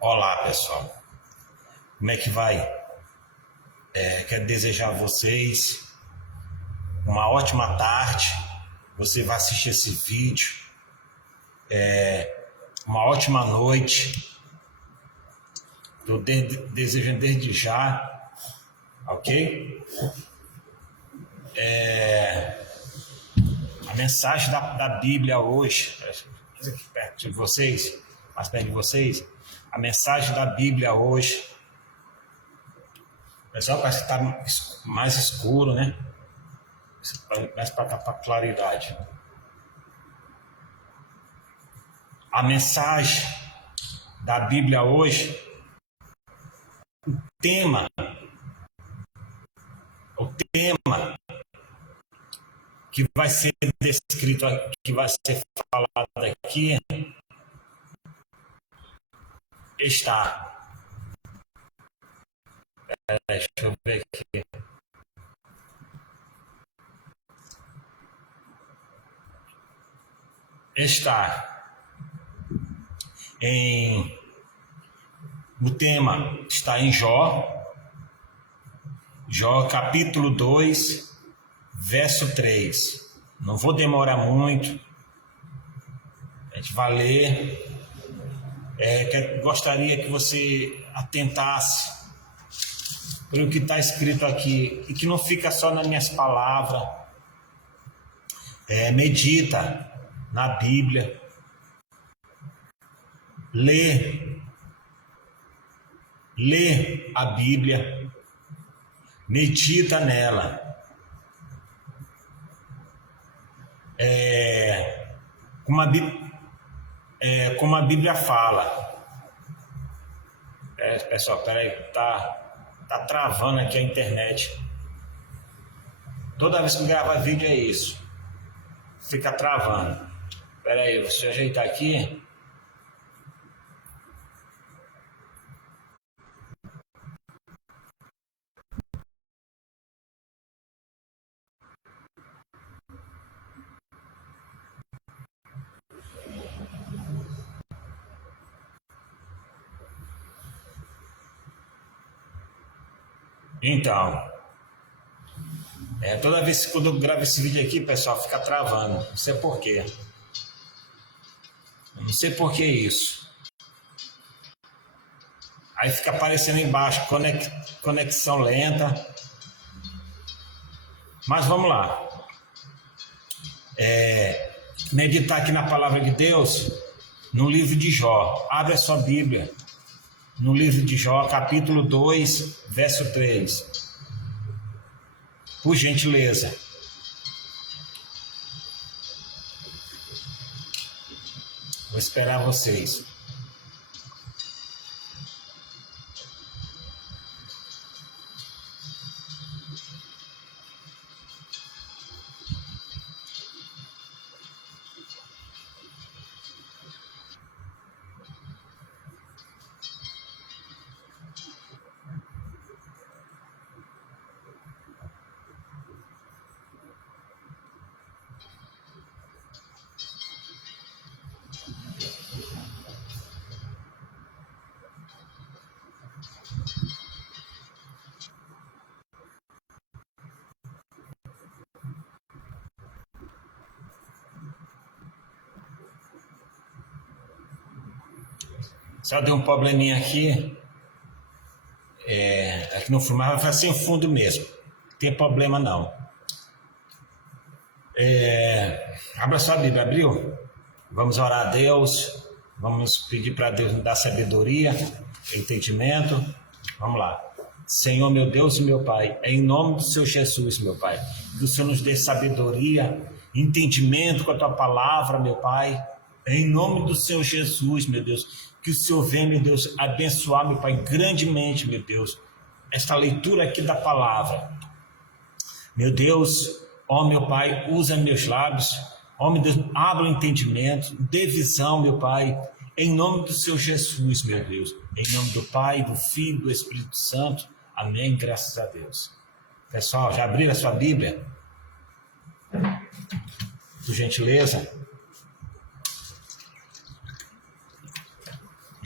Olá, pessoal. Como é que vai? Quero desejar a vocês uma ótima tarde. Você vai assistir esse vídeo. Uma ótima noite. Estou desejando desde já, ok? A mensagem da Bíblia hoje, aqui perto de vocês, mais perto de vocês, a mensagem da Bíblia hoje. Pessoal, parece que está mais escuro, né? Mais para claridade. A mensagem da Bíblia hoje, o tema que vai ser descrito, que vai ser falado aqui, está. Deixa eu ver aqui. O tema está em Jó capítulo 2, verso 3. Não vou demorar muito, a gente vai ler. Gostaria que você atentasse para o que está escrito aqui e que não fica só nas minhas palavras. Medita na Bíblia, lê a Bíblia, medita nela. Como a Bíblia fala. Pessoal, peraí, tá travando aqui a internet. Toda vez que grava vídeo é isso. Fica travando. Peraí, deixa eu ajeitar aqui. Então, toda vez que eu gravo esse vídeo aqui, pessoal, fica travando. Não sei por quê. Não sei por que isso. Aí fica aparecendo embaixo, conexão lenta. Mas vamos lá. Meditar aqui na palavra de Deus, no livro de Jó. Abre a sua Bíblia. No livro de Jó, capítulo 2, verso 3. Por gentileza. Vou esperar vocês. Só deu um probleminha aqui. Aqui no fundo, mas vai sem fundo mesmo. Não tem problema não. Abra sua Bíblia, abriu? Vamos orar a Deus. Vamos pedir para Deus nos dar sabedoria, entendimento. Vamos lá. Senhor, meu Deus e meu Pai, em nome do Senhor Jesus, meu Pai, que o Senhor nos dê sabedoria, entendimento com a Tua palavra, meu Pai, em nome do Senhor Jesus, meu Deus, que o Senhor venha, meu Deus, abençoar, meu Pai, grandemente, meu Deus, esta leitura aqui da palavra. Meu Deus, ó meu Pai, usa meus lábios, ó meu Deus, abra o entendimento, dê visão, meu Pai, em nome do Senhor Jesus, meu Deus, em nome do Pai, do Filho, do Espírito Santo, amém, graças a Deus. Pessoal, já abriram a sua Bíblia? Por gentileza.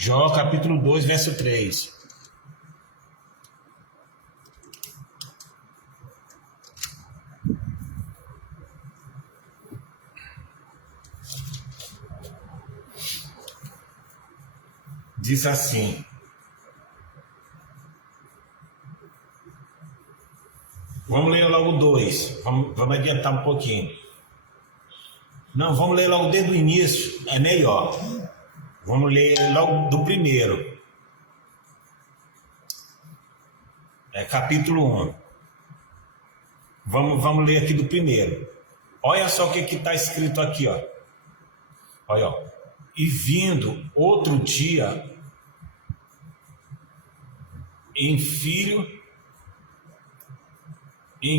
Jó capítulo 2, verso 3. Diz assim: vamos ler logo 2, vamos adiantar um pouquinho. Não, vamos ler logo desde o início, é melhor. Vamos ler logo do primeiro. É capítulo 1. Vamos ler aqui do primeiro. Olha só o que está escrito aqui, ó. Olha, ó. E vindo outro dia em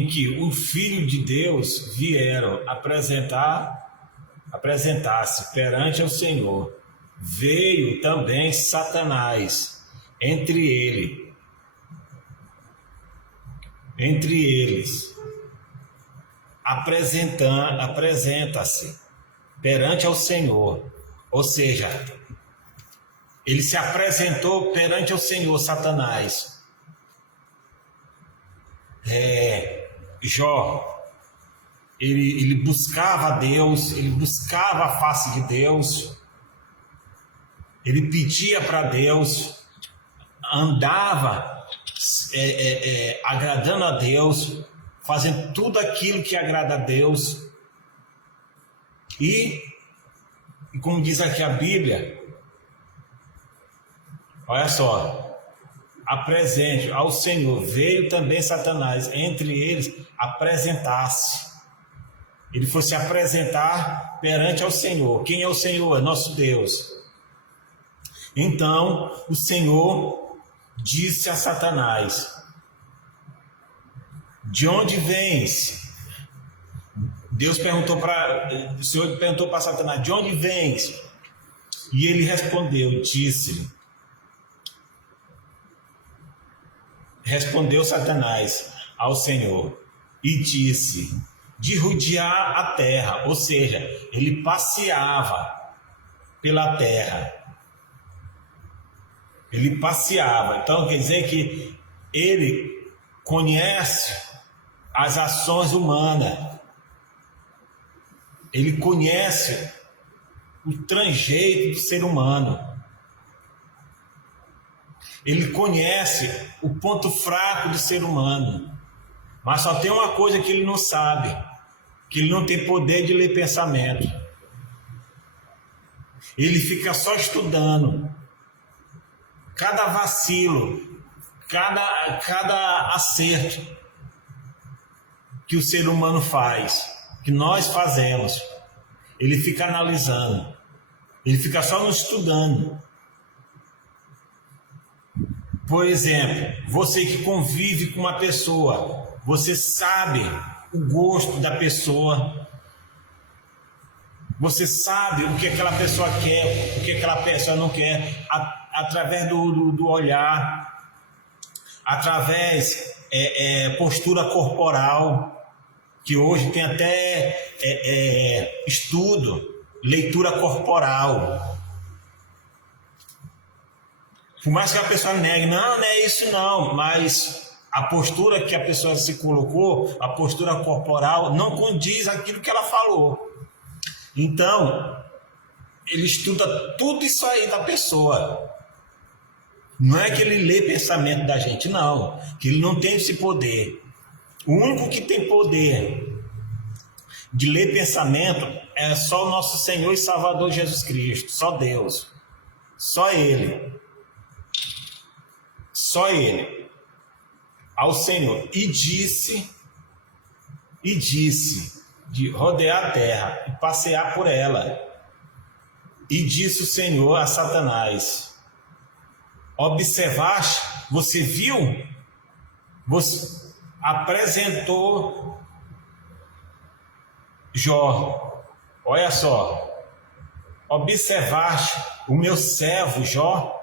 que o Filho de Deus vieram apresentar-se perante o Senhor, veio também Satanás entre eles, apresenta-se perante ao Senhor. Ou seja, ele se apresentou perante o Senhor, Satanás. Jó, ele buscava a Deus, ele buscava a face de Deus, ele pedia para Deus, andava agradando a Deus, fazendo tudo aquilo que agrada a Deus. E como diz aqui a Bíblia, olha só, apresente ao Senhor, veio também Satanás, entre eles apresentar-se. Ele foi se apresentar perante ao Senhor. Quem é o Senhor? É nosso Deus. Então o Senhor disse a Satanás: de onde vens? O Senhor perguntou para Satanás: de onde vens? E ele respondeu Satanás ao Senhor e disse: de rodear a terra. Ou seja, ele passeava pela terra. Ele passeava. Então quer dizer que ele conhece as ações humanas. Ele conhece o tranjeito do ser humano. Ele conhece o ponto fraco do ser humano. Mas só tem uma coisa que ele não sabe: que ele não tem poder de ler pensamento. Ele fica só estudando. Cada vacilo, cada acerto que o ser humano faz, que nós fazemos, ele fica analisando. Ele fica só nos estudando. Por exemplo, você que convive com uma pessoa, você sabe o gosto da pessoa, você sabe o que aquela pessoa quer, o que aquela pessoa não quer, através do olhar, através postura corporal, que hoje tem até estudo, leitura corporal. Por mais que a pessoa negue, não é isso não, mas a postura que a pessoa se colocou, a postura corporal, não condiz aquilo que ela falou. Então, ele estuda tudo isso aí da pessoa. Não é que ele lê pensamento da gente, não, que ele não tem esse poder. O único que tem poder de ler pensamento é só o nosso Senhor e Salvador Jesus Cristo, só Deus, só Ele. Só Ele, ao Senhor, e disse, de rodear a terra e passear por ela. E disse o Senhor a Satanás: observaste, você viu? Você apresentou Jó, olha só, observaste o meu servo Jó?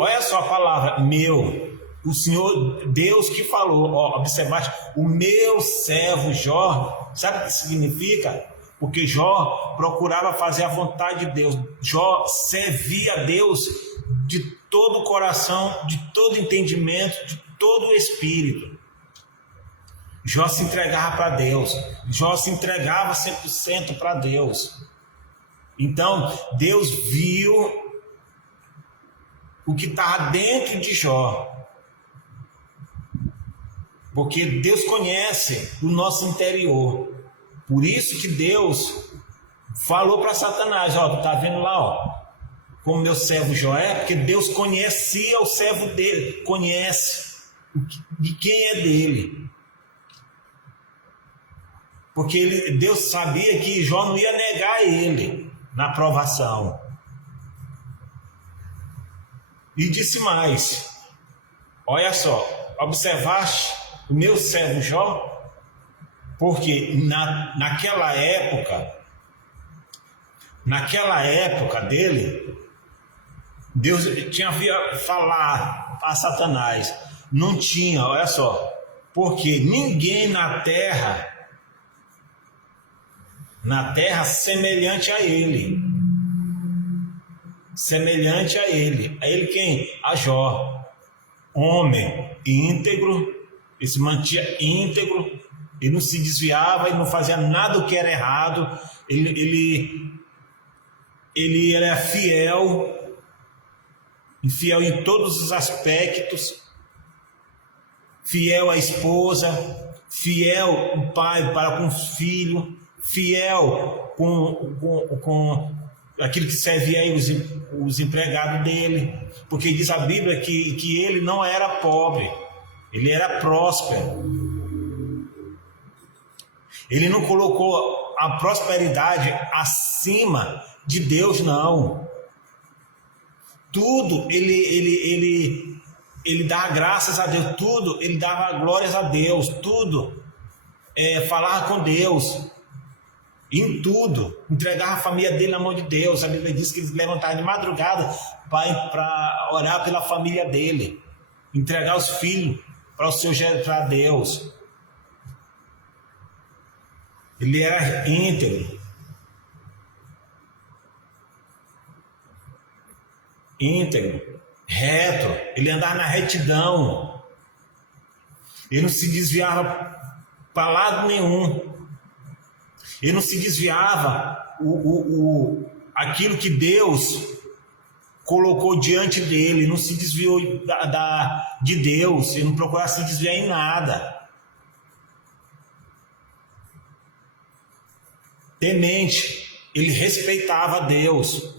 Olha só a palavra meu, o Senhor Deus que falou, observaste o meu servo Jó. Sabe o que significa? porque Jó procurava fazer a vontade de Deus. Jó servia a Deus de todo o coração, de todo entendimento, de todo o espírito. Jó se entregava para Deus. Jó se entregava 100% para Deus. Então, Deus viu o que estava dentro de Jó. Porque Deus conhece o nosso interior. Por isso que Deus falou para Satanás, ó, tu tá vendo lá, ó, como meu servo Jó é, porque Deus conhecia o servo dele, conhece de quem é dele. Porque Deus sabia que Jó não ia negar ele na provação. E disse mais, olha só, observaste o meu servo Jó? Porque naquela época dele, Deus tinha falar a Satanás, não tinha, olha só, porque ninguém na terra semelhante a ele. Semelhante a ele. A ele quem? A Jó. Homem íntegro, ele se mantinha íntegro, ele não se desviava, ele não fazia nada o que era errado, ele era fiel em todos os aspectos, fiel à esposa, fiel o pai para com os filhos, fiel com aquilo que servia aí os empregados dele, porque diz a Bíblia que ele não era pobre, ele era próspero. Ele não colocou a prosperidade acima de Deus, não. Tudo ele dava graças a Deus, tudo ele dava glórias a Deus, tudo falava com Deus, em tudo, entregava a família dele na mão de Deus. A Bíblia diz que ele levantava de madrugada para orar pela família dele, entregar os filhos para Deus. Ele era íntegro, reto, ele andava na retidão, ele não se desviava para lado nenhum, ele não se desviava aquilo que Deus colocou diante dele, não se desviou de Deus, ele não procurava se desviar em nada. Temente, ele respeitava a Deus.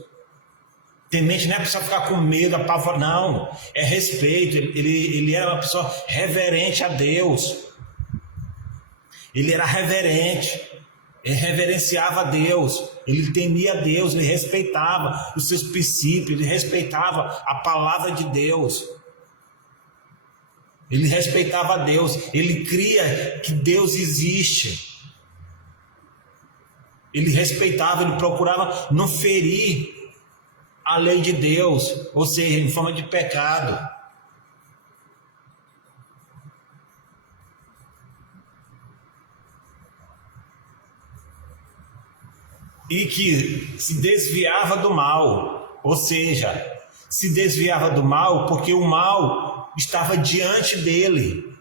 Temente não é para ficar com medo, apavor, não, é respeito. Ele era uma pessoa reverente a Deus. Ele era reverente, ele reverenciava a Deus, ele temia a Deus, ele respeitava os seus princípios, ele respeitava a palavra de Deus. Ele respeitava a Deus, ele cria que Deus existe. Ele respeitava, ele procurava não ferir a lei de Deus, ou seja, em forma de pecado. E que se desviava do mal, ou seja, se desviava do mal porque o mal estava diante dele.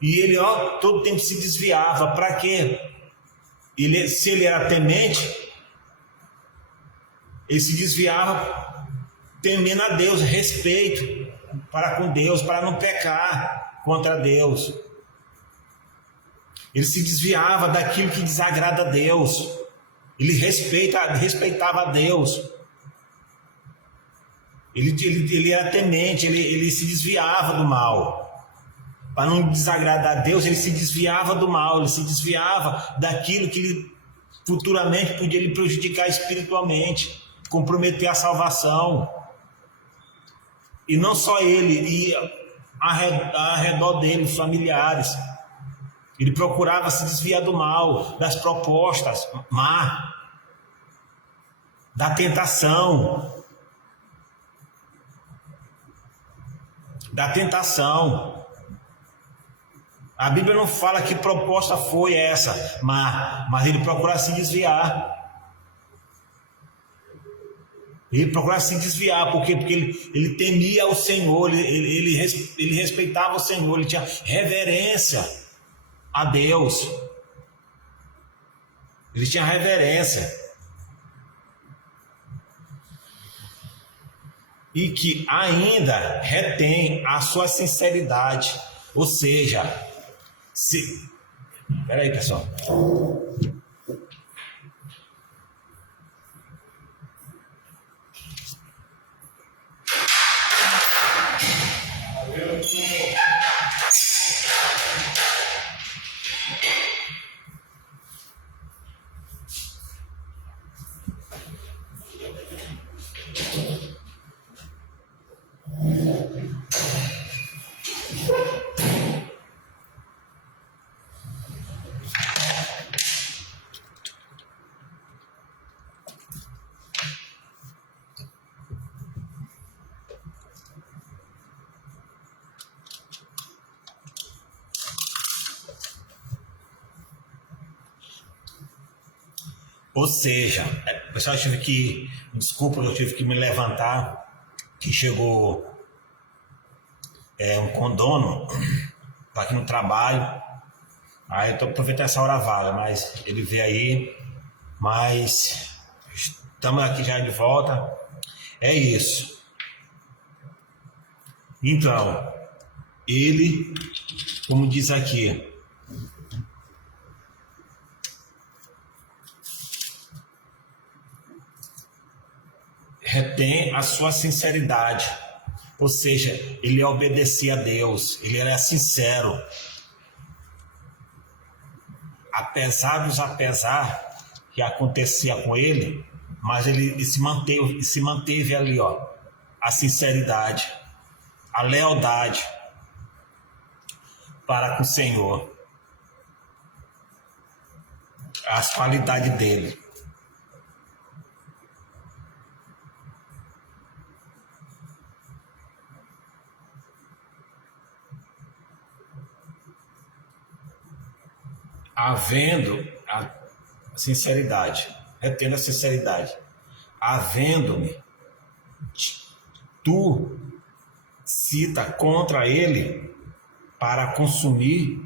E ele, todo tempo se desviava. Para quê? Se ele era temente, ele se desviava temendo a Deus, respeito para com Deus, para não pecar contra Deus. Ele se desviava daquilo que desagrada a Deus. Ele respeitava a Deus. Ele era temente, ele se desviava do mal. Para não desagradar a Deus, ele se desviava do mal, ele se desviava daquilo que futuramente podia lhe prejudicar espiritualmente, comprometer a salvação. E não só ele, e ao redor dele, os familiares. Ele procurava se desviar do mal, das propostas má, da tentação. A Bíblia não fala que proposta foi essa, mas ele procurava se desviar. Ele procurava se desviar, porque ele temia o Senhor, ele respeitava o Senhor, ele tinha reverência a Deus. Ele tinha reverência. E que ainda retém a sua sinceridade. Ou seja, Espera aí, pessoal. Ou seja, pessoal, desculpa, eu tive que me levantar, que chegou um condono para aqui no trabalho. Aí eu estou aproveitando essa hora vaga, mas ele veio aí, mas estamos aqui já de volta. É isso. Então, ele, como diz aqui, retém a sua sinceridade, ou seja, ele obedecia a Deus, ele era sincero, apesar que acontecia com ele, mas ele se manteve ali, ó, a sinceridade, a lealdade para com o Senhor, as qualidades dele. Havendo a sinceridade, retendo a sinceridade, havendo-me tu cita contra ele para consumir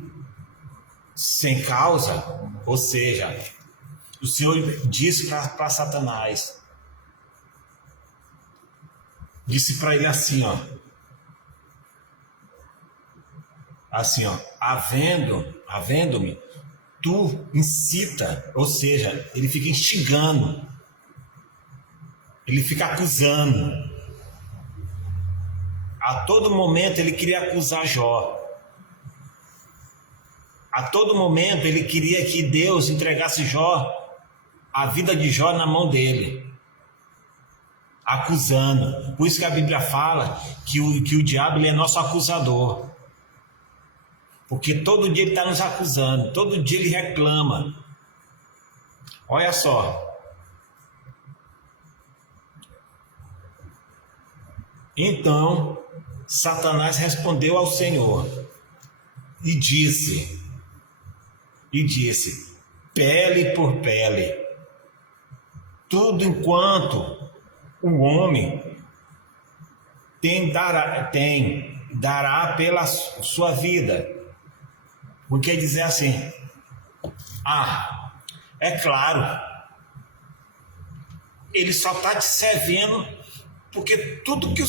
sem causa, ou seja, o Senhor disse para Satanás, disse para ele assim, ó, havendo-me tu incita, ou seja, ele fica instigando, ele fica acusando. A todo momento ele queria acusar Jó. A todo momento ele queria que Deus entregasse a vida de Jó na mão dele. Acusando. Por isso que a Bíblia fala que o diabo ele é nosso acusador. Porque todo dia ele está nos acusando, todo dia ele reclama. Olha só. Então, Satanás respondeu ao Senhor e disse, pele por pele, tudo enquanto o homem dará pela sua vida. O que quer dizer assim? É claro, ele só está te servindo porque tudo que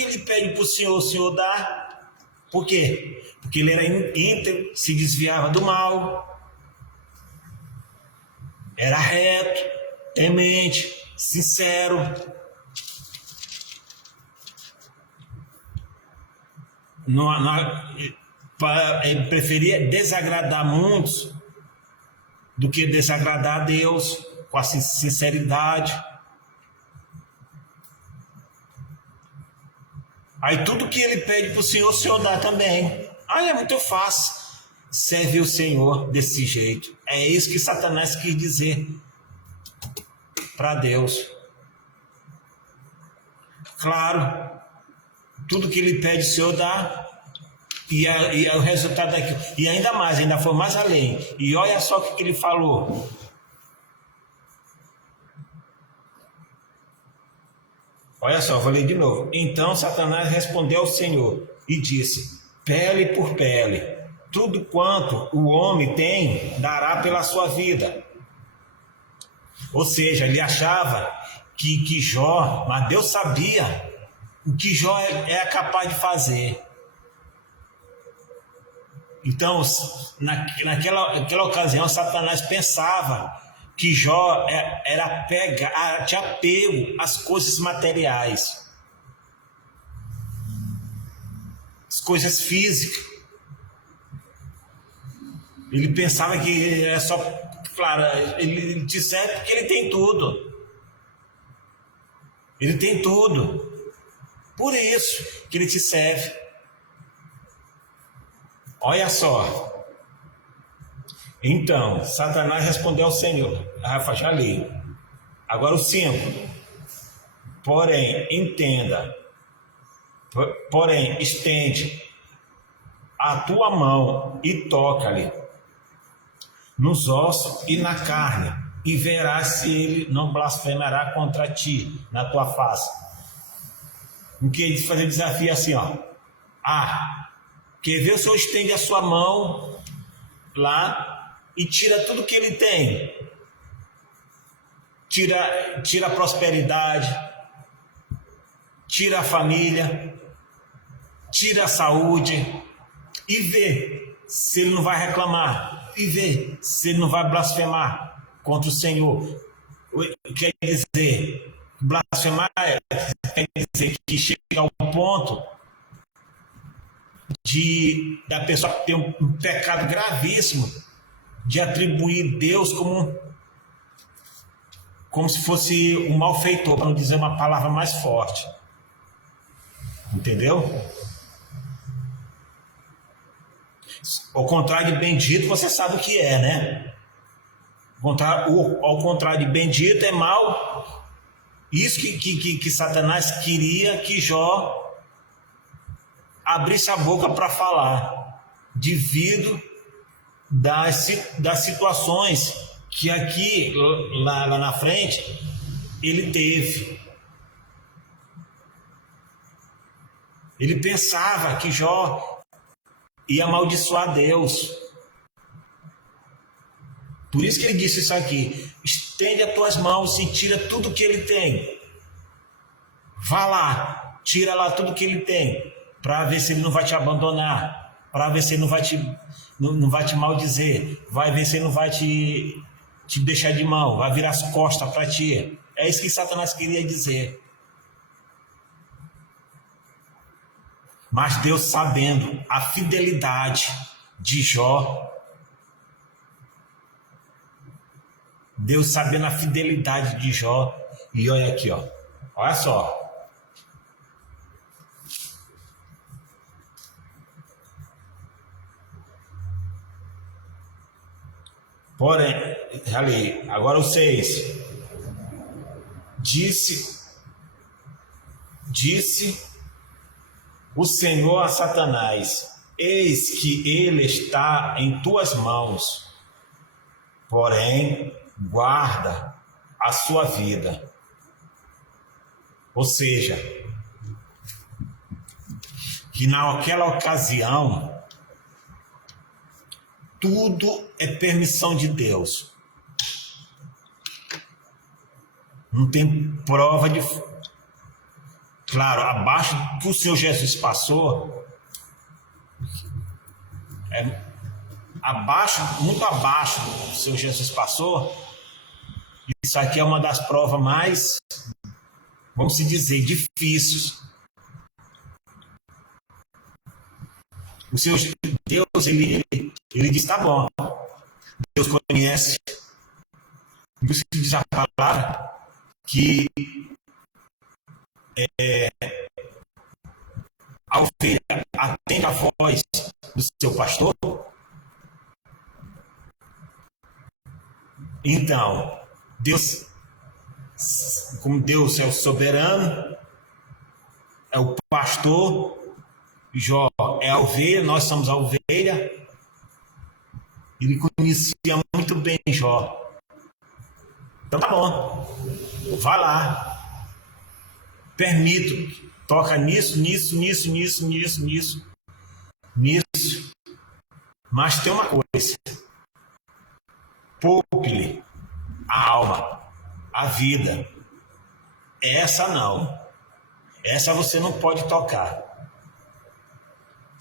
ele pede para o Senhor dá. Por quê? Porque ele era íntegro, se desviava do mal, era reto, temente, sincero. Ele preferia desagradar muitos do que desagradar a Deus com a sinceridade. Aí tudo que ele pede para o Senhor dá também. Aí é muito fácil servir o Senhor desse jeito. É isso que Satanás quis dizer para Deus. Claro, tudo que ele pede o Senhor dá. E o resultado é que, e ainda mais, ainda foi mais além. E olha só o que ele falou. Olha só, vou ler de novo. Então Satanás respondeu ao Senhor e disse: pele por pele, tudo quanto o homem tem, dará pela sua vida. Ou seja, ele achava que Jó, mas Deus sabia o que Jó é capaz de fazer. Então, naquela ocasião, Satanás pensava que Jó tinha apego às coisas materiais, as coisas físicas. Ele pensava que é só, claro, ele te serve porque ele tem tudo. Ele tem tudo. Por isso que ele te serve. Olha só. Então, Satanás respondeu ao Senhor. Rafa, já li. Agora o 5. Porém, entenda. Porém, estende a tua mão e toca-lhe nos ossos e na carne, e verás se ele não blasfemará contra ti na tua face. O que ele fazer desafio assim, ó. Quer ver o Senhor estende a sua mão lá e tira tudo que ele tem. Tira a prosperidade, tira a família, tira a saúde e vê se ele não vai reclamar, e vê se ele não vai blasfemar contra o Senhor. Quer dizer, blasfemar quer dizer que chega ao ponto da pessoa ter um pecado gravíssimo de atribuir Deus como se fosse um malfeitor, para não dizer uma palavra mais forte. Entendeu? Ao contrário de bendito, você sabe o que é, né? Ao contrário de bendito é mal. Isso que Satanás queria que Jó abrisse a boca para falar, devido das situações que aqui, lá na frente, ele teve. Ele pensava que Jó ia amaldiçoar Deus. Por isso que ele disse isso aqui: estende as tuas mãos e tira tudo que ele tem. Vá lá, tira lá tudo que ele tem, para ver se ele não vai te abandonar, para ver se ele não vai te maldizer, vai ver se ele não vai te deixar de mão, vai virar as costas para ti. É isso que Satanás queria dizer. Mas Deus, sabendo a fidelidade de Jó, Deus sabendo a fidelidade de Jó, e olha aqui, ó, olha só. Porém, ali, agora o 6. Disse o Senhor a Satanás: eis que ele está em tuas mãos, porém guarda a sua vida. Ou seja, que naquela ocasião tudo é permissão de Deus. Não tem prova de... Claro, abaixo do que o Senhor Jesus passou, muito abaixo do que o Senhor Jesus passou, isso aqui é uma das provas mais, vamos dizer, difíceis. O Senhor Deus, ele diz: tá bom, Deus conhece. Por isso que diz a palavra que a ovelha atende a voz do seu pastor. Então, Deus, como Deus é o soberano, é o pastor, Jó é a ovelha, nós somos a ovelha. Ele conhecia muito bem Jó. Então tá bom, vai lá. Permito, toca nisso. Mas tem uma coisa. Poupe-lhe a alma, a vida. Essa não. Essa você não pode tocar.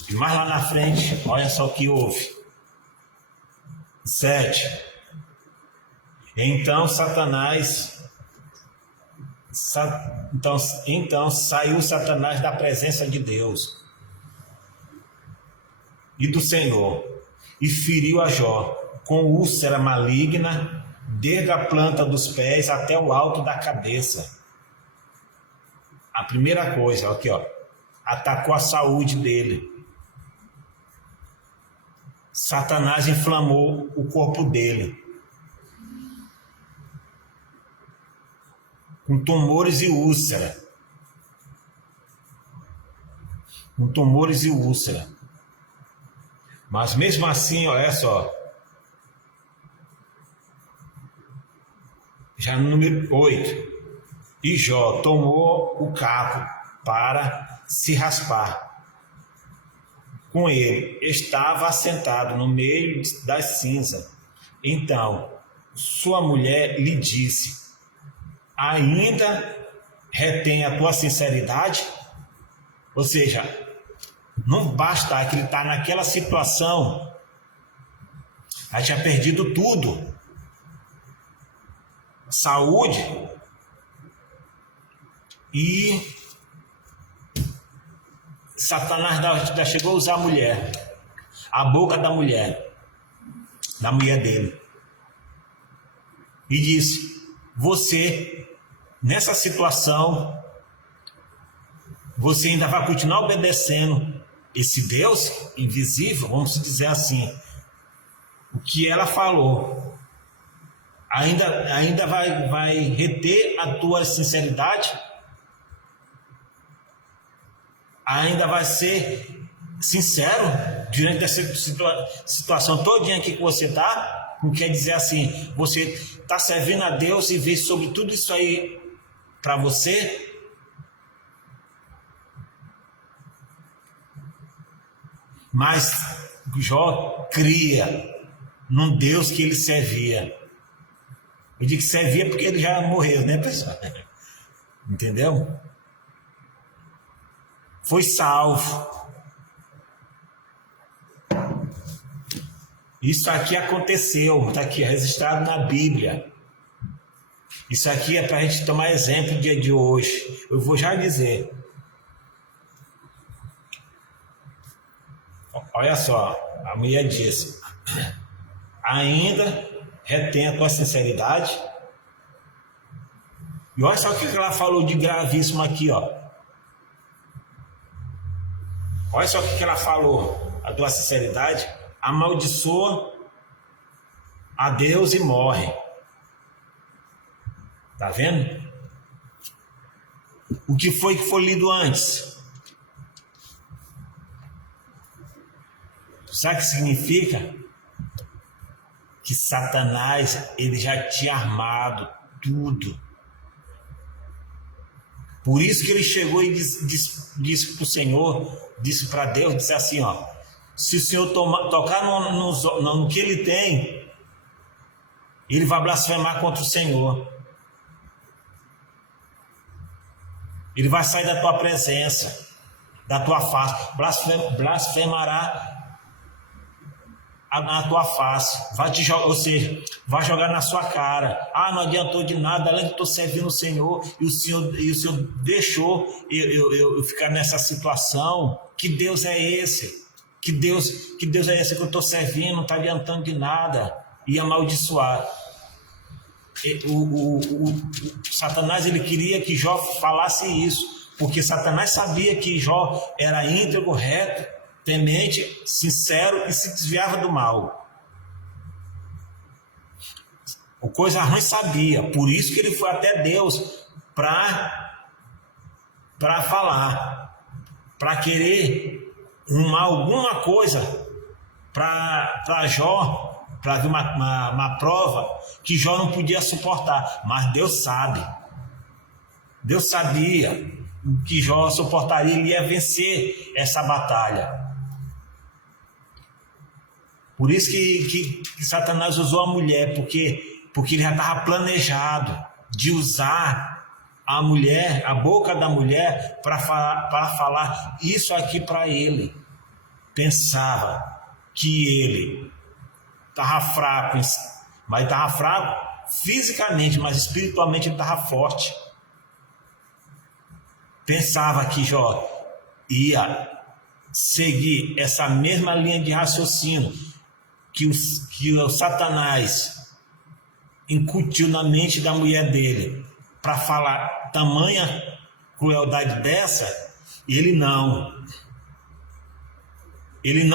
E mais lá na frente, olha só o que houve. 7. Então saiu Satanás da presença de Deus e do Senhor e feriu a Jó com úlcera maligna desde a planta dos pés até o alto da cabeça. A primeira coisa, aqui ó, atacou a saúde dele. Satanás inflamou o corpo dele com tumores e úlcera. Mas mesmo assim, olha só. Já no número 8. E Jó tomou o caco para se raspar. Com ele estava assentado no meio das cinzas. Então sua mulher lhe disse: ainda retém a tua sinceridade? Ou seja, não basta que ele está naquela situação, já tinha perdido tudo, saúde, e Satanás já chegou a usar a mulher, a boca da mulher dele, e disse: você, nessa situação, você ainda vai continuar obedecendo esse Deus invisível, vamos dizer assim. O que ela falou ainda vai reter a tua sinceridade? Ainda vai ser sincero diante dessa situação todinha aqui que você está? Não quer dizer assim, você está servindo a Deus e vê sobre tudo isso aí para você? Mas Jó cria num Deus que ele servia. Eu digo que servia porque ele já morreu, né, pessoal? Entendeu? Foi salvo. Isso aqui aconteceu, está aqui registrado na Bíblia. Isso aqui é para a gente tomar exemplo no dia de hoje. Eu vou já dizer. Olha só, a mulher disse: ainda retém a tua sinceridade? E olha só o que ela falou de gravíssimo aqui, ó. Olha só o que ela falou, a tua sinceridade: amaldiçoa a Deus e morre. Tá vendo? O que foi lido antes? Sabe o que significa? Que Satanás, ele já tinha armado tudo. Por isso que ele chegou e disse para o Senhor, disse para Deus, disse assim, ó: se o Senhor tocar no que ele tem, ele vai blasfemar contra o Senhor. Ele vai sair da tua presença, da tua face, blasfemará na tua face, vai te jogar, ou seja, vai jogar na sua cara. Ah, não adiantou de nada, além de estou servindo o Senhor, e o Senhor deixou eu ficar nessa situação. Que Deus é esse? Que Deus é esse que eu estou servindo? Não está adiantando de nada. E amaldiçoar. O Satanás, ele queria que Jó falasse isso, porque Satanás sabia que Jó era íntegro, reto, temente, sincero e se desviava do mal. O coisa ruim sabia, por isso que ele foi até Deus para falar, para querer alguma coisa para Jó, para ver uma prova que Jó não podia suportar. Mas Deus sabe. Deus sabia que Jó suportaria, ele ia vencer essa batalha. Por isso que Satanás usou a mulher, porque ele já estava planejado de usar a mulher, a boca da mulher, para falar isso aqui para ele. Pensava que ele estava fraco, mas estava fraco fisicamente, mas espiritualmente ele estava forte. Pensava que Jó ia seguir essa mesma linha de raciocínio que o Satanás incutiu na mente da mulher dele, para falar tamanha crueldade dessa. Ele não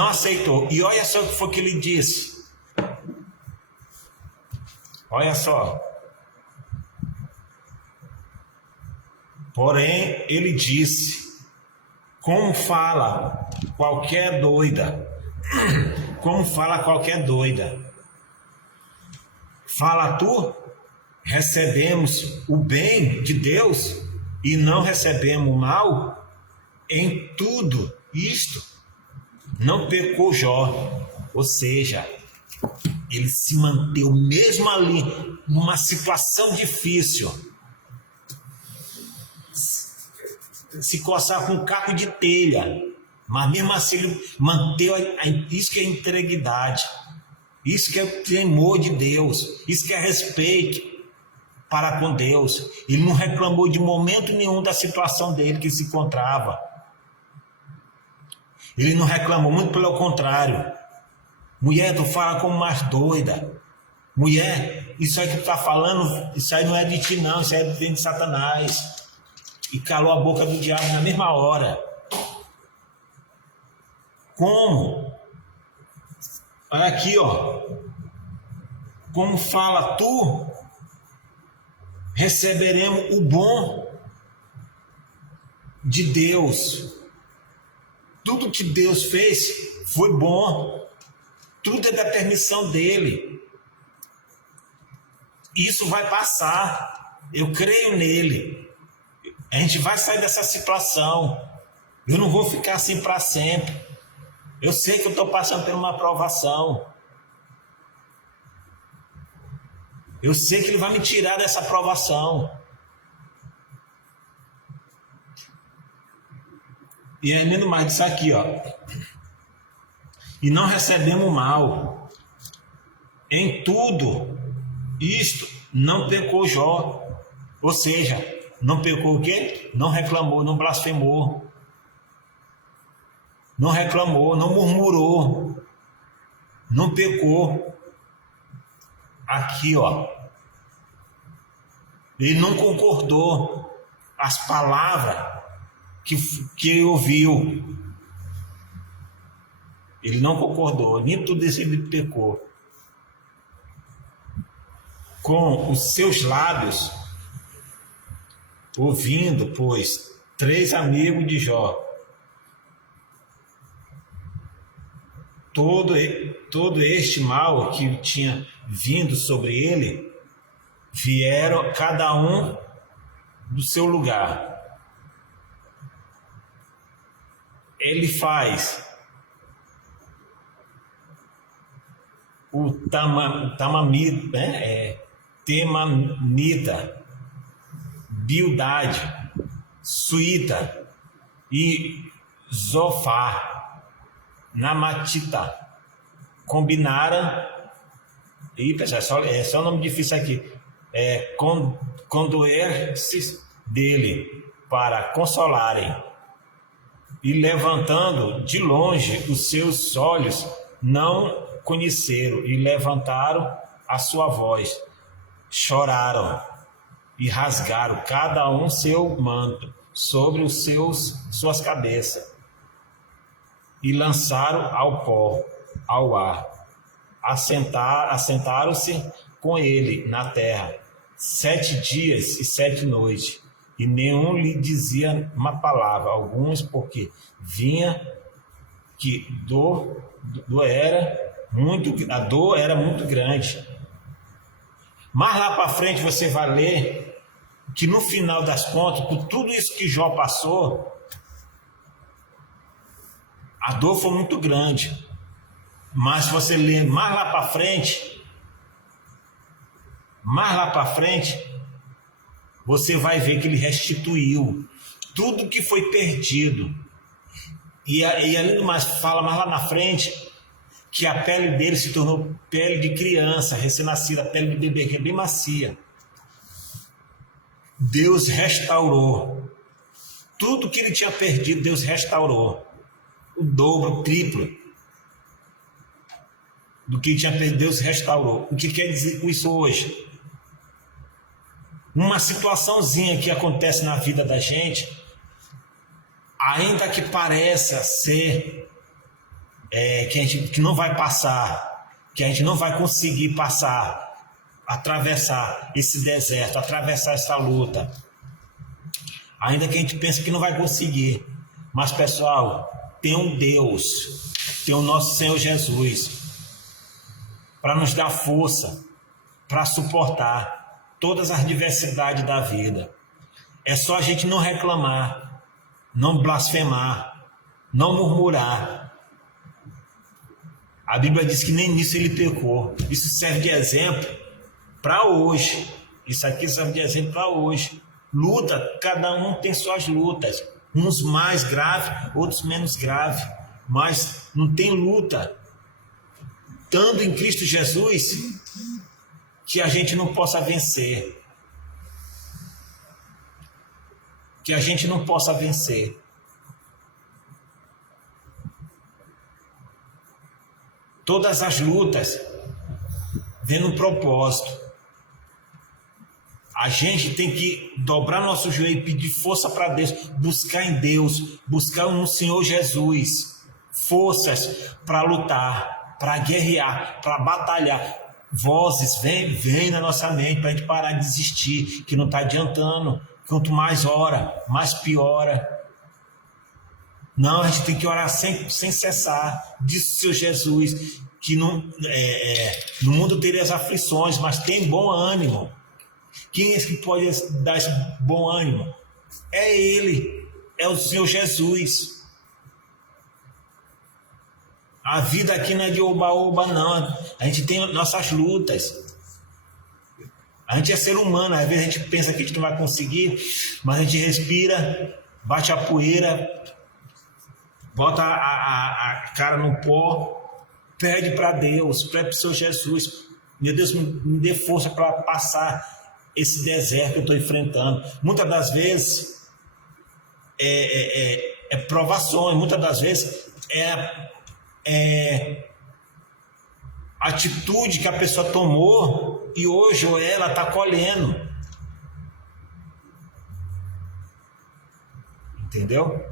aceitou. E olha só o que foi que ele disse. Olha só. Porém, ele disse: como fala qualquer doida, como fala qualquer doida. Fala tu, recebemos o bem de Deus e não recebemos o mal? Em tudo isto não pecou Jó. Ou seja, ele se manteve mesmo ali, numa situação difícil, se coçar com um caco de telha, mas mesmo assim ele manteve isso que é integridade, isso que é temor de Deus, isso que é respeito para com Deus. Ele não reclamou de momento nenhum da situação dele que se encontrava. Ele não reclamou, muito pelo contrário. Mulher, tu fala como mais doida. Mulher, isso aí que tu está falando, isso aí não é de ti não, isso aí vem de Satanás. E calou a boca do diabo na mesma hora. Como? Olha aqui, ó. Como fala tu, receberemos o bom de Deus. Tudo que Deus fez foi bom. Tudo é da permissão dele. Isso vai passar. Eu creio nele. A gente vai sair dessa situação. Eu não vou ficar assim para sempre. Eu sei que eu estou passando por uma provação. Eu sei que ele vai me tirar dessa provação. E ainda mais disso aqui, ó. E não recebemos mal. Em tudo isto não pecou Jó. Ou seja, não pecou o quê? Não reclamou, não blasfemou. Não reclamou, não murmurou. Não pecou. Aqui, ó. Ele não concordou as palavras que ele ouviu. Ele não concordou, nem tudo isso ele pecou. Com os seus lábios, ouvindo, pois, 3 amigos de Jó, todo este mal que tinha vindo sobre ele, vieram cada um do seu lugar. Ele faz o Tamamita, né? Temanita, Bildade, Suíta e Zofar, Namatita, combinaram, e pessoal, é só um nome difícil aqui, condoer-se dele para consolarem, e levantando de longe os seus olhos, não conheceram, e levantaram a sua voz, choraram e rasgaram cada um seu manto sobre os suas cabeças, e lançaram ao pó, ao ar. Assentaram-se com ele na terra 7 dias e 7 noites, e nenhum lhe dizia uma palavra, alguns porque vinha que a dor era muito grande. Mas lá para frente você vai ler que no final das contas, por tudo isso que Jó passou, a dor foi muito grande. Mas se você ler mais lá para frente, você vai ver que ele restituiu tudo que foi perdido. E além do mais, fala mais lá na frente que a pele dele se tornou pele de criança, recém-nascida, pele de bebê, que é bem macia. Deus restaurou. Tudo que ele tinha perdido, Deus restaurou. O dobro, o triplo do que ele tinha perdido, Deus restaurou. O que quer dizer isso hoje? Uma situaçãozinha que acontece na vida da gente, ainda que pareça ser que não vai passar, que a gente não vai conseguir passar, atravessar esse deserto, atravessar essa luta, ainda que a gente pense que não vai conseguir, mas pessoal, tem um Deus, tem o nosso Senhor Jesus, para nos dar força, para suportar todas as adversidades da vida. É só a gente não reclamar, não blasfemar, não murmurar. A Bíblia diz que nem nisso ele pecou. Isso serve de exemplo para hoje. Isso aqui serve de exemplo para hoje. Luta, cada um tem suas lutas. Uns mais graves, outros menos graves. Mas não tem luta, estando em Cristo Jesus, que a gente não possa vencer. Que a gente não possa vencer. Todas as lutas vêm no propósito. A gente tem que dobrar nosso joelho e pedir força para Deus, buscar em Deus, buscar no Senhor Jesus forças para lutar, para guerrear, para batalhar. Vozes vêm na nossa mente para a gente parar de desistir, que não está adiantando. Quanto mais ora, mais piora. Não, a gente tem que orar sem cessar. Disse o Senhor Jesus que no mundo teria as aflições, mas tem bom ânimo. Quem é esse que pode dar esse bom ânimo? É Ele, é o Senhor Jesus. A vida aqui não é de oba-oba, não. A gente tem nossas lutas. A gente é ser humano, às vezes a gente pensa que a gente não vai conseguir, mas a gente respira, bate a poeira, bota a cara no pó, pede para Deus, pede para o Senhor Jesus. Meu Deus, me dê força para passar esse deserto que eu estou enfrentando. Muitas das vezes é provações, muitas das vezes é atitude que a pessoa tomou e hoje ou ela está colhendo. Entendeu?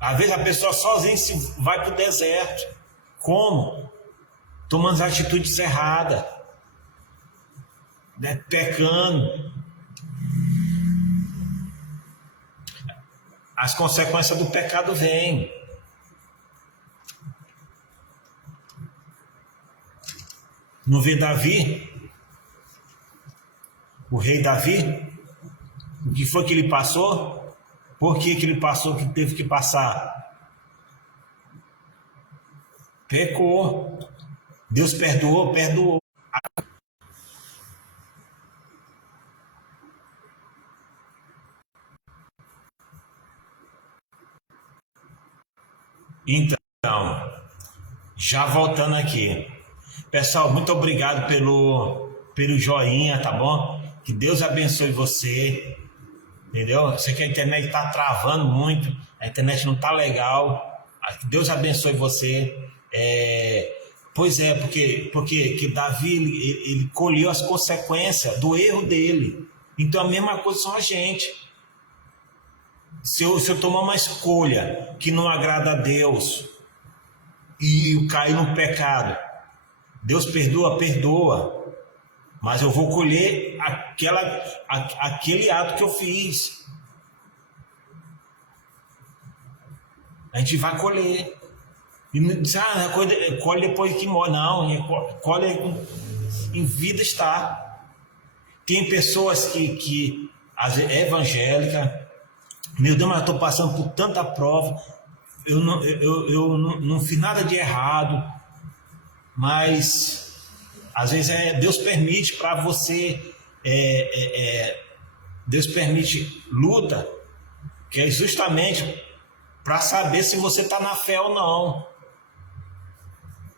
Às vezes a pessoa sozinha vai para o deserto. Como? Tomando as atitudes erradas, né? Pecando. As consequências do pecado vêm. Não vê Davi? O rei Davi? O que foi que ele passou? Por que ele passou o que teve que passar? Pecou. Deus perdoou. Então, já voltando aqui. Pessoal, muito obrigado pelo joinha, tá bom? Que Deus abençoe você, entendeu? Eu sei que a internet está travando muito, a internet não está legal. Que Deus abençoe você. Pois é, porque que Davi ele colheu as consequências do erro dele. Então a mesma coisa são a gente. Se eu tomar uma escolha que não agrada a Deus e eu cair no pecado, Deus perdoa, mas eu vou colher aquele ato que eu fiz. A gente vai colher. E me diz, colhe depois que morre. Não, colhe em vida está. Tem pessoas que é evangélica, meu Deus, mas eu estou passando por tanta prova, eu não fiz nada de errado, mas às vezes Deus permite para você, Deus permite luta, que é justamente para saber se você está na fé ou não.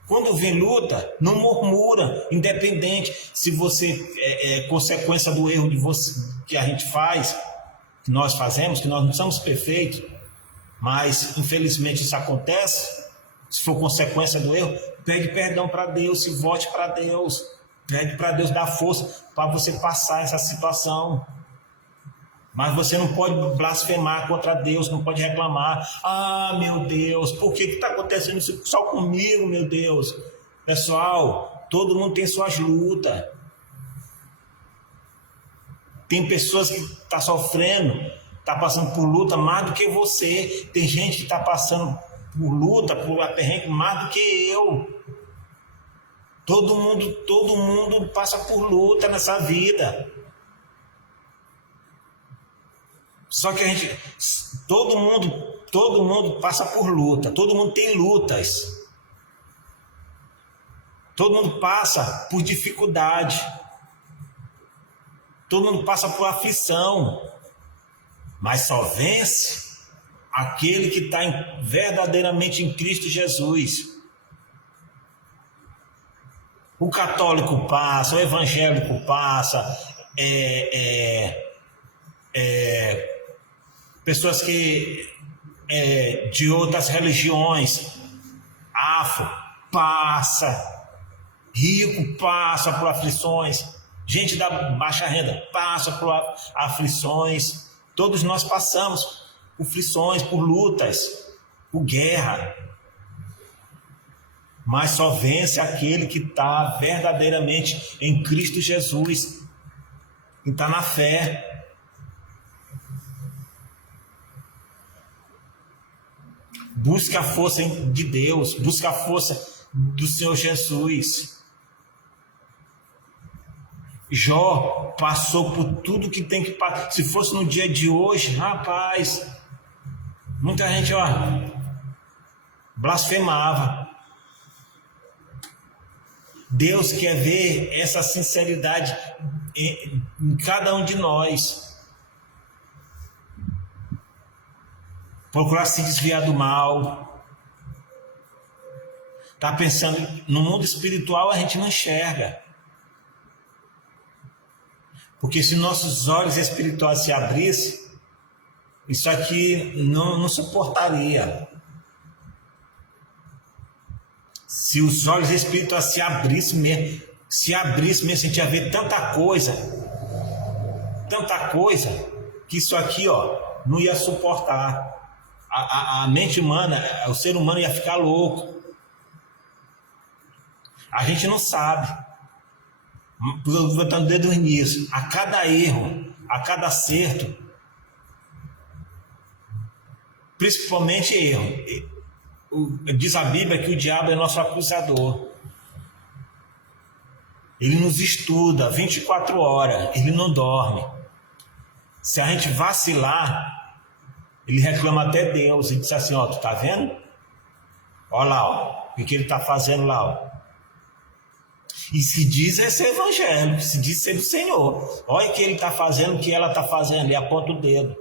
Quando vem luta, não murmura, independente se você é consequência do erro de você, que a gente faz, que nós fazemos, que nós não somos perfeitos, mas infelizmente isso acontece. Se for consequência do erro, pede perdão para Deus, se volte para Deus, pede para Deus dar força para você passar essa situação. Mas você não pode blasfemar contra Deus, não pode reclamar. Ah, meu Deus, por que está acontecendo isso só comigo, meu Deus? Pessoal, todo mundo tem suas lutas. Tem pessoas que estão sofrendo, estão passando por luta mais do que você. Tem gente que está passando por luta, por aperrengue mais do que eu. Todo mundo passa por luta nessa vida. Só que todo mundo passa por luta, todo mundo tem lutas. Todo mundo passa por dificuldade. Todo mundo passa por aflição. Mas só vence aquele que está verdadeiramente em Cristo Jesus. O católico passa, o evangélico passa, pessoas que de outras religiões, passa, rico passa por aflições, gente da baixa renda passa por aflições, todos nós passamos por aflições, por lutas, por guerra, mas só vence aquele que está verdadeiramente em Cristo Jesus, que está na fé. Busca a força de Deus, busca a força do Senhor Jesus. Jó passou por tudo que tem que passar. Se fosse no dia de hoje, rapaz, muita gente blasfemava. Deus quer ver essa sinceridade em cada um de nós. Procurar se desviar do mal. Está pensando no mundo espiritual, a gente não enxerga. Porque se nossos olhos espirituais se abrissem, isso aqui não suportaria. Se os olhos espirituais se abrissem mesmo, a gente ia ver tanta coisa, que isso aqui não ia suportar. A mente humana, o ser humano ia ficar louco. A gente não sabe. Botando o dedo nisso. A cada erro, a cada acerto, principalmente erro, diz a Bíblia que o diabo é nosso acusador. Ele nos estuda 24 horas, ele não dorme. Se a gente vacilar, ele reclama até Deus e diz assim, tu tá vendo? Olha lá, o que ele tá fazendo lá, E se diz ser evangélico, se diz ser do Senhor. Olha o que ele tá fazendo, o que ela tá fazendo, e aponta o dedo.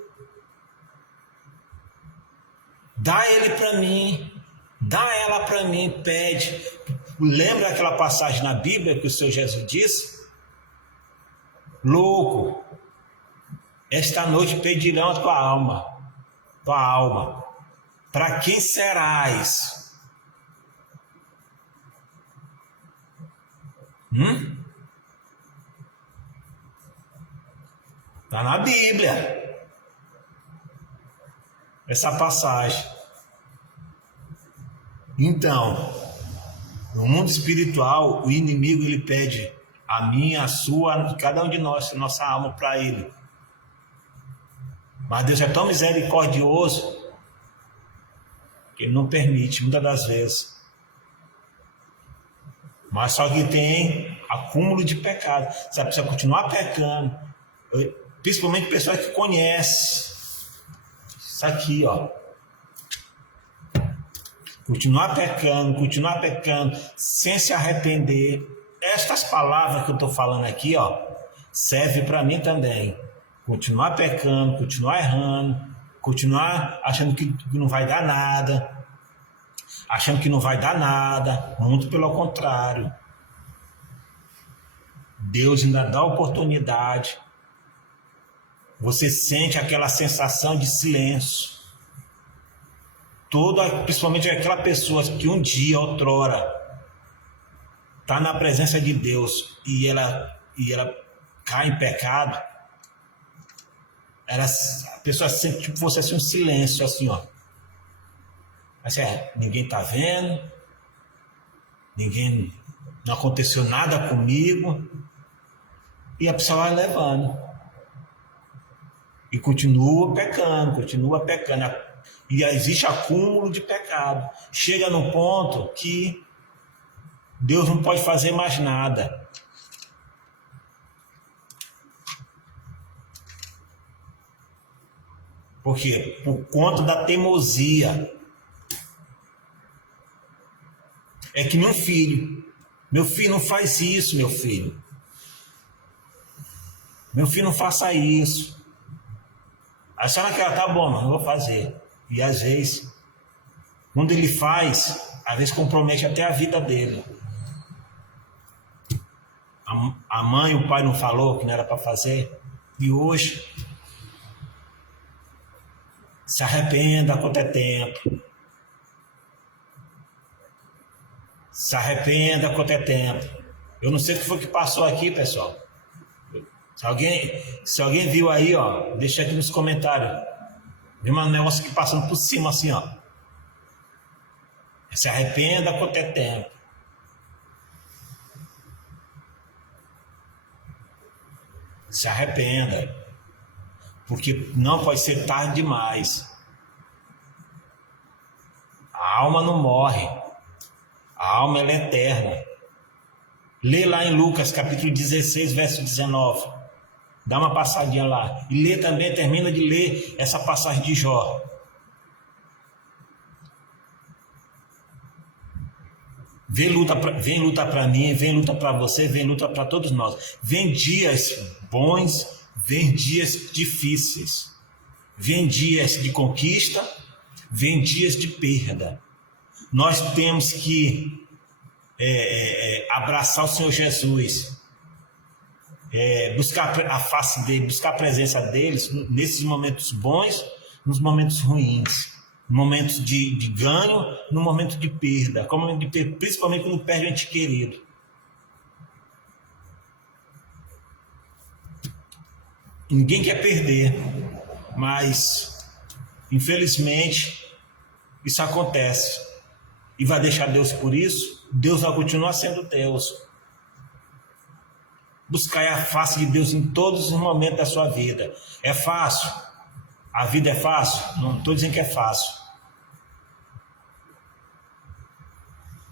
Dá ele para mim, dá ela para mim, pede. Lembra aquela passagem na Bíblia que o Senhor Jesus disse? Louco, esta noite pedirão a tua alma. Para quem serás? Está na Bíblia essa passagem. Então, no mundo espiritual, o inimigo ele pede a minha, a sua, cada um de nós, nossa alma para ele. Mas Deus é tão misericordioso Ele não permite, muitas das vezes. Mas só que tem acúmulo de pecado. Você precisa continuar pecando. Principalmente pessoas que conhecem. Isso aqui, ó. Continuar pecando, sem se arrepender. Estas palavras que eu estou falando aqui, ó, serve para mim também. Continuar pecando, continuar errando, continuar achando que não vai dar nada. Achando que não vai dar nada, muito pelo contrário. Deus ainda dá oportunidade. Você sente aquela sensação de silêncio. Principalmente aquela pessoa que um dia, outrora, está na presença de Deus e ela cai em pecado. A pessoa sente tipo fosse assim um silêncio, assim, ó. Mas ninguém está vendo, não aconteceu nada comigo, e a pessoa vai levando, e continua pecando, e existe acúmulo de pecado, chega num ponto que Deus não pode fazer mais nada. Por quê? Por conta da teimosia. É que meu filho não faz isso, meu filho. Meu filho não faça isso. A senhora quer, tá bom, mas eu vou fazer. E às vezes, quando ele faz, às vezes compromete até a vida dele. A mãe, o pai não falou que não era para fazer. E hoje, se arrependa quanto é tempo. Se arrependa quanto é tempo. Eu não sei o que foi que passou aqui, pessoal. Se alguém viu aí, ó, deixa aqui nos comentários. Viu um negócio que passando por cima assim, ó. Se arrependa quanto é tempo. Se arrependa. Porque não pode ser tarde demais. A alma não morre. A alma ela é eterna. Lê lá em Lucas, capítulo 16, verso 19. Dá uma passadinha lá. E lê também, termina de ler essa passagem de Jó. Vem luta para mim, vem luta para você, vem luta para todos nós. Vem dias bons, vem dias difíceis. Vem dias de conquista, vem dias de perda. Nós temos que abraçar o Senhor Jesus, buscar a face dele, buscar a presença deles nesses momentos bons, nos momentos ruins, no momento de ganho, no momento de perda, principalmente quando perde o ente querido. Ninguém quer perder, mas infelizmente isso acontece. E vai deixar Deus por isso? Deus vai continuar sendo Deus. Buscar a face de Deus em todos os momentos da sua vida. É fácil? A vida é fácil? Não estou dizendo que é fácil.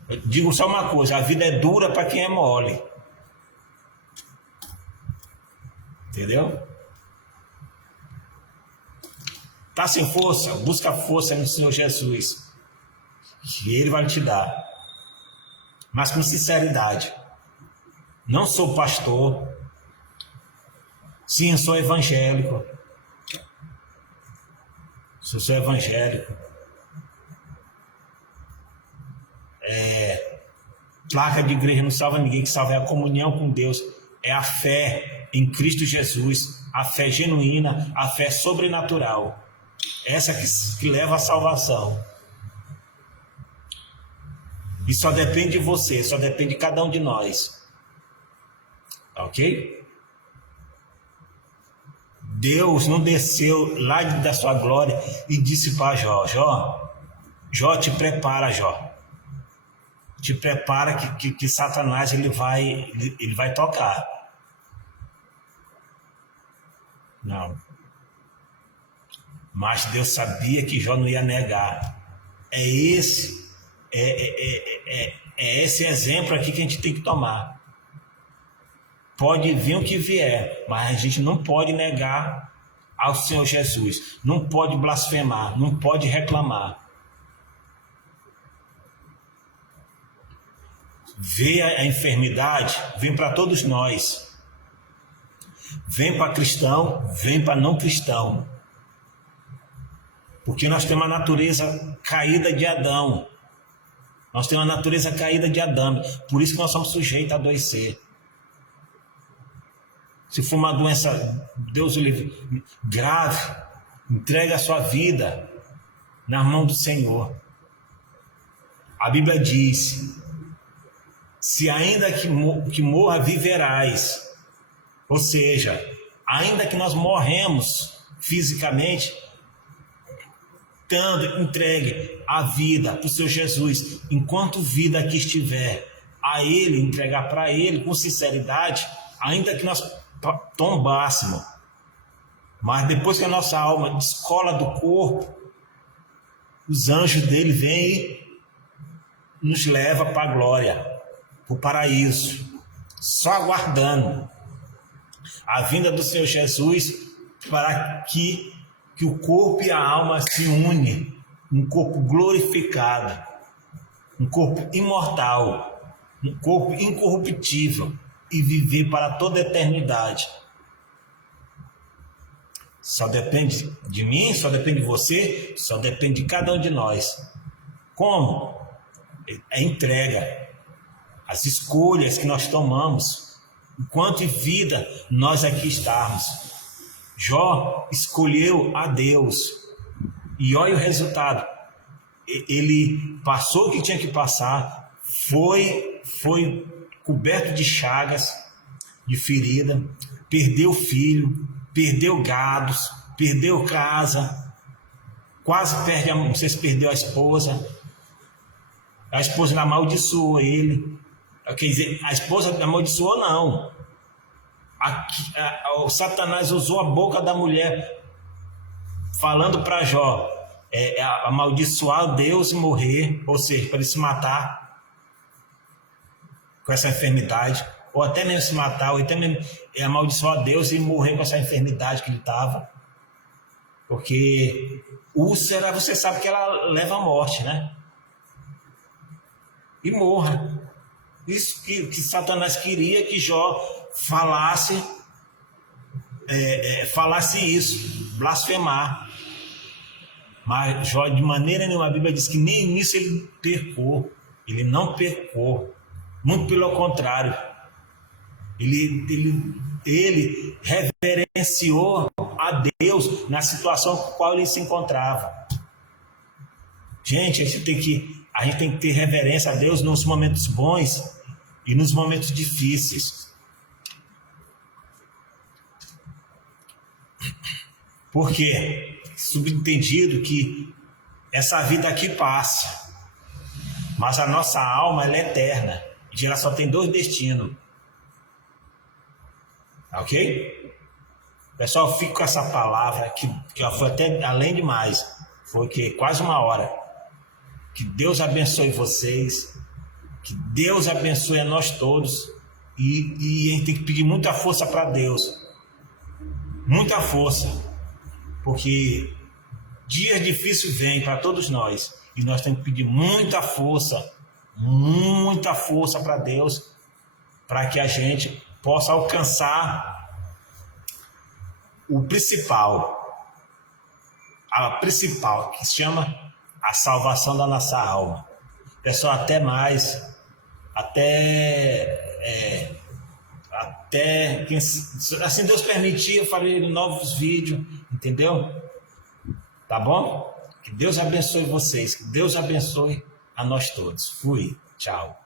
Eu digo só uma coisa, a vida é dura para quem é mole. Entendeu? Tá sem força? Busca força no Senhor Jesus, que Ele vai te dar. Mas com sinceridade. Não sou pastor. Sim, sou evangélico. Sou evangélico. Placa de igreja não salva ninguém, que salva é a comunhão com Deus. É a fé em Cristo Jesus. A fé genuína, a fé sobrenatural. Essa que leva à salvação. E só depende de você, só depende de cada um de nós. Ok? Deus não desceu lá da sua glória e disse para Jó, te prepara, Jó. Te prepara que Satanás ele vai tocar. Não. Mas Deus sabia que Jó não ia negar. É esse exemplo aqui que a gente tem que tomar. Pode vir o que vier, mas a gente não pode negar ao Senhor Jesus. Não pode blasfemar, não pode reclamar. Vê a enfermidade, vem para todos nós. Vem para cristão, vem para não cristão. Porque nós temos a natureza caída de Adão. Nós temos a natureza caída de Adão. Por isso que nós somos sujeitos a adoecer. Se for uma doença, Deus o livre, grave, entregue a sua vida na mão do Senhor. A Bíblia diz: se ainda que morra, viverás. Ou seja, ainda que nós morremos fisicamente, estando entregue a vida para o Senhor Jesus, enquanto vida aqui estiver, a Ele, entregar para Ele com sinceridade, ainda que nós tombássemos, mas depois que a nossa alma descola do corpo, os anjos dele vêm e nos leva para a glória, para o paraíso, só aguardando a vinda do Senhor Jesus para que o corpo e a alma se unem, um corpo glorificado, um corpo imortal, um corpo incorruptível, e viver para toda a eternidade. Só depende de mim, só depende de você, só depende de cada um de nós. Como? É entrega. As escolhas que nós tomamos, enquanto em vida nós aqui estamos. Jó escolheu a Deus. E olha o resultado. Ele passou o que tinha que passar, foi coberto de chagas, de ferida, perdeu filho, perdeu gados, perdeu casa, quase perde, não sei se perdeu a esposa não amaldiçoou ele, quer dizer, a esposa não amaldiçoou não, o Satanás usou a boca da mulher, falando para Jó, amaldiçoar Deus e morrer, ou seja, para ele se matar, com essa enfermidade, ou até mesmo se matar, ou até mesmo amaldiçoar Deus e morrer com essa enfermidade que ele estava. Porque úlcera, você sabe que ela leva à morte, né? E morra. Isso que Satanás queria que Jó falasse isso, blasfemar. Mas Jó, de maneira nenhuma, a Bíblia diz que nem nisso ele pecou. Ele não pecou. Muito pelo contrário, ele reverenciou a Deus na situação com a qual ele se encontrava. Gente, a gente tem que ter reverência a Deus nos momentos bons e nos momentos difíceis. Por quê? Subentendido que essa vida aqui passa, mas a nossa alma ela é eterna. E ela só tem 2 destinos. Ok? Pessoal, fico com essa palavra que foi até além demais. Foi que quase 1 hora. Que Deus abençoe vocês. Que Deus abençoe a nós todos. E a gente tem que pedir muita força para Deus. Muita força. Porque dias difíceis vêm para todos nós. E nós temos que pedir muita força para Deus, para que a gente possa alcançar o principal, que se chama a salvação da nossa alma. Pessoal, até mais, até assim Deus permitir, eu farei novos vídeos, entendeu? Tá bom? Que Deus abençoe vocês, que Deus abençoe a nós todos. Fui, tchau.